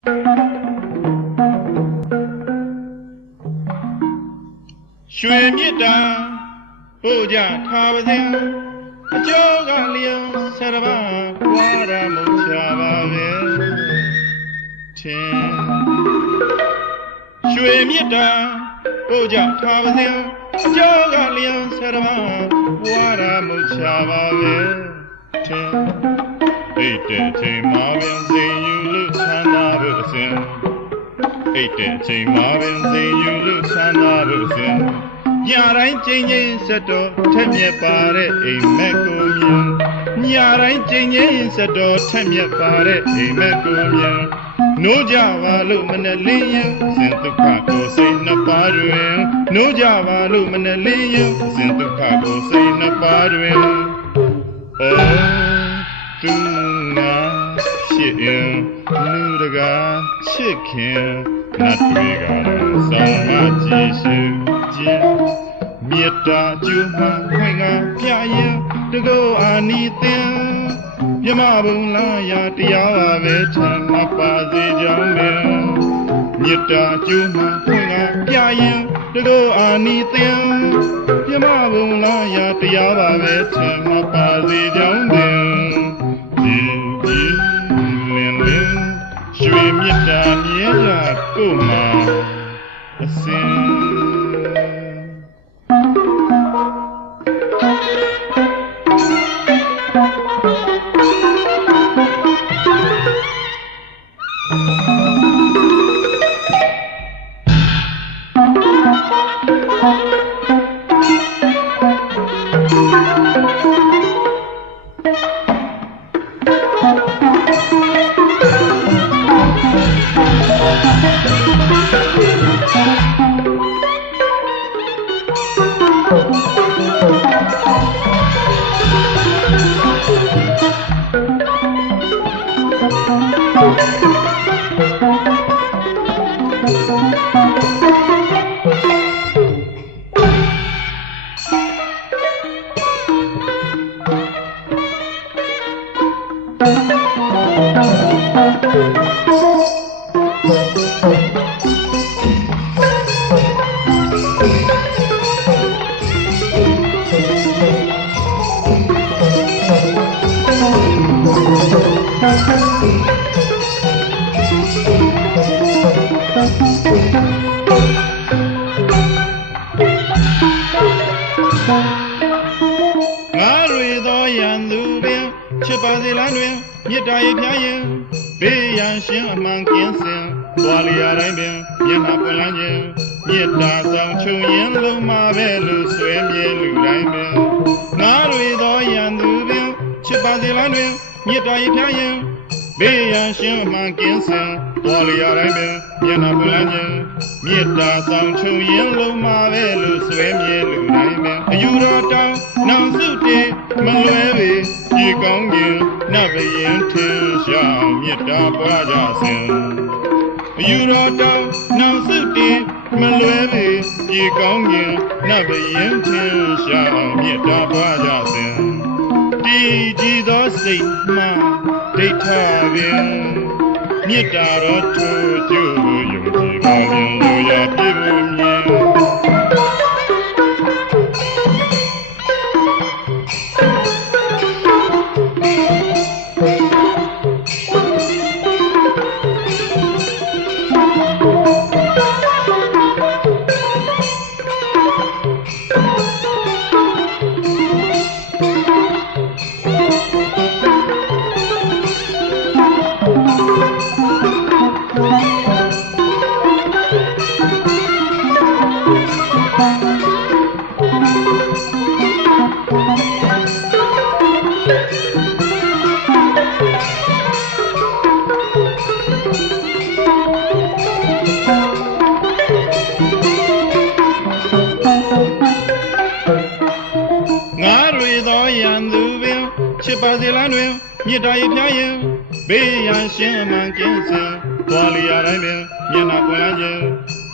ရွှေမြစ်တာပို့ကြထားပါစေအကျော်ကလျံဆရပါဝါရမုတ်ချပါပဲထင်ရွှေမြစ်တာပို့ကြထားပါစေအကျော်ကလျံဆရပါဝါရမုတ်ချပါပဲထင်အိတ်တဲ့ချိန်မှာပင်စိန်ယူလို့ချမ်းသာဖို့အစဉ်အိတ်တဲ့ချိန်မှာပင်စိန်ယူလို့ချမ်းသာဖို့အစဉ်ညတိုင်းချင်းချင်းစက်တော်ထက်မြက်ပါတဲ့အိမ်မက်ကိုမြင်ညတိုင်းချင်းချင်းစက်တော်ထက်မြက်ပါတဲ့အိမ်မက်ကိုမြင်နိုးကြပါလို့မနဲ့လင်းရင်စဉ်ဒုက္ခကိုစိတ်နှစ်ပါးတွင်နိုးကြပါလို့မနဲ့လင်းရင်စဉ်ဒုက္ခကိုစိတ်နှစ်ပါးတွင်အိုးသူနာဖြစ်ရင်လူတကာချစ်ခင်နတ်တွေကဆောင်မကြည့်ရှုခြင်းမေတ္တာကျူမှခွင့်ကပြရင်တကောအာနိသင်မြမဘုံလာရာတရားပါပဲထမ်းမပါစေကြောင်းပင်မေတ္တာကျူမှခွင့်ကပြရင်တကောအာနိသင်မြမဘုံလာရာတရားပါပဲထမ်းမပါစေကြောင်းပင်ရွှေမြတ်တာမြဲတာကိုမှအစင်မြစ်တာရဲ့ဖျားရင်ဘေးရန်ရှင်အမှန်ကင်းစင်သွားလျာတိုင်းပင်မျက်နှာပွင့်လန်းခြင်းမြစ်တာဆောင်ချုံရင်လုံးမပဲလို့ဆွဲမြဲလူတိုင်းပင်ငါတွေသောရန်သူပင်ချစ်ပါစေလားတွင်မြစ်တာရဲ့ဖျားရင်ဘေးရန်ရှင်အမှန်ကင်းစင်သွားလျာတိုင်းပင်မျက်နှာပွင့်လန်းခြင်းမြစ်တာဆောင်ချုံရင်လုံးမပဲလို့ဆွဲမြဲလူတိုင်းပင်အယူတော်တောင်းနောင်စုတည်မလွဲပေဒီကောင်းခြင်းနတ်ဘယင်ထင်ရှားမြတ်တာပွားကြစဉ်အယူတော်တောင်းနောင်စုတည်မလွဲပေဒီကောင်းခြင်းနတ်ဘယင်ထင်ရှားမြတ်တာပွားကြစဉ်ဒီကြည်သောစိတ်မှဒိဋ္ဌပင်မြတ်တာတော်ထိုးကျိုးယုံကြည်ပါရင်လိုရပြည့်ဖို့မြင်ပါစေလားတွင်မြစ်တာရဲ့ဖျားရင်ဘေးရန်ရှင်အမှန်ကင်းစင်သွားလျာတိုင်းပင်မျက်နှာပွင့်လန်းခြင်း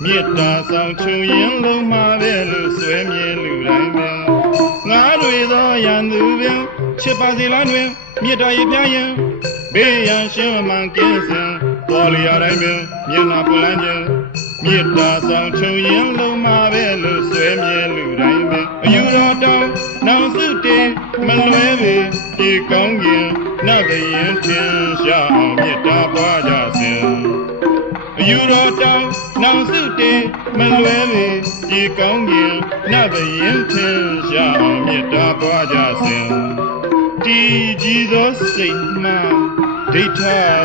မြစ်တာဆောင်ချုံရင်လုံးမပဲလို့ဆွဲမြဲလူတိုင်းပင်ငါတွေသောရန်သူပင်ချစ်ပါစေလားတွင်မြစ်တာရဲ့ဖျားရင်ဘေးရန်ရှင်အမှန်ကင်းစင် ပေါ်လျာတိုင်းပင်မျက်နှာပလန်းခြင်းမေတ္တာဆောင်ချုံရင်လုံးမှာပဲလို့ဆွဲမြဲလူတိုင်းပင်အယူတော်တောင်းနောင်စုတည်မလွဲပေဒီကောင်းကင်နတ်ဘယင်ထင်ရှားအောင်မေတ္တာပွားကြစဉ်အယူတော်တောင်းနောင်စုတည်မလွဲပေဒီကောင်းကင်နတ်ဘယင်ထင်ရှားအောင်မေတ္တာပွားကြစဉ်ဒီကြည်သောစိတ်မှဒိဋ္ဌ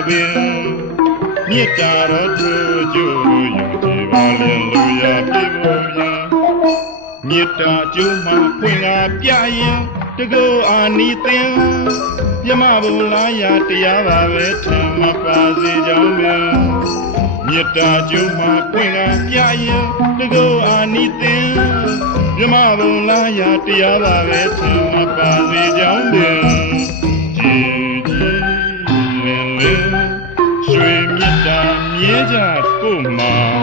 ပင်မေတ္တာတော်သူကျိုးယုံကြည်ပါလျင်လူရပြေဖို့များမေတ္တာကျိုးမှဖွင့်လာပြရင်တကူအာနိသင်မြမဘုလားရာတရားပါပဲထင်မပါစေကြောင်းပင်မေတ္တာကျိုးမှဖွင့်လာပြရင်တကူအာနိသင်မြမဘုလားရာတရားပါပဲထင်မပါစေကြောင်းပင်ကြည်ကြည်လင်းလင်းရွှေမြတ်တာမြဲကြကိုမှာ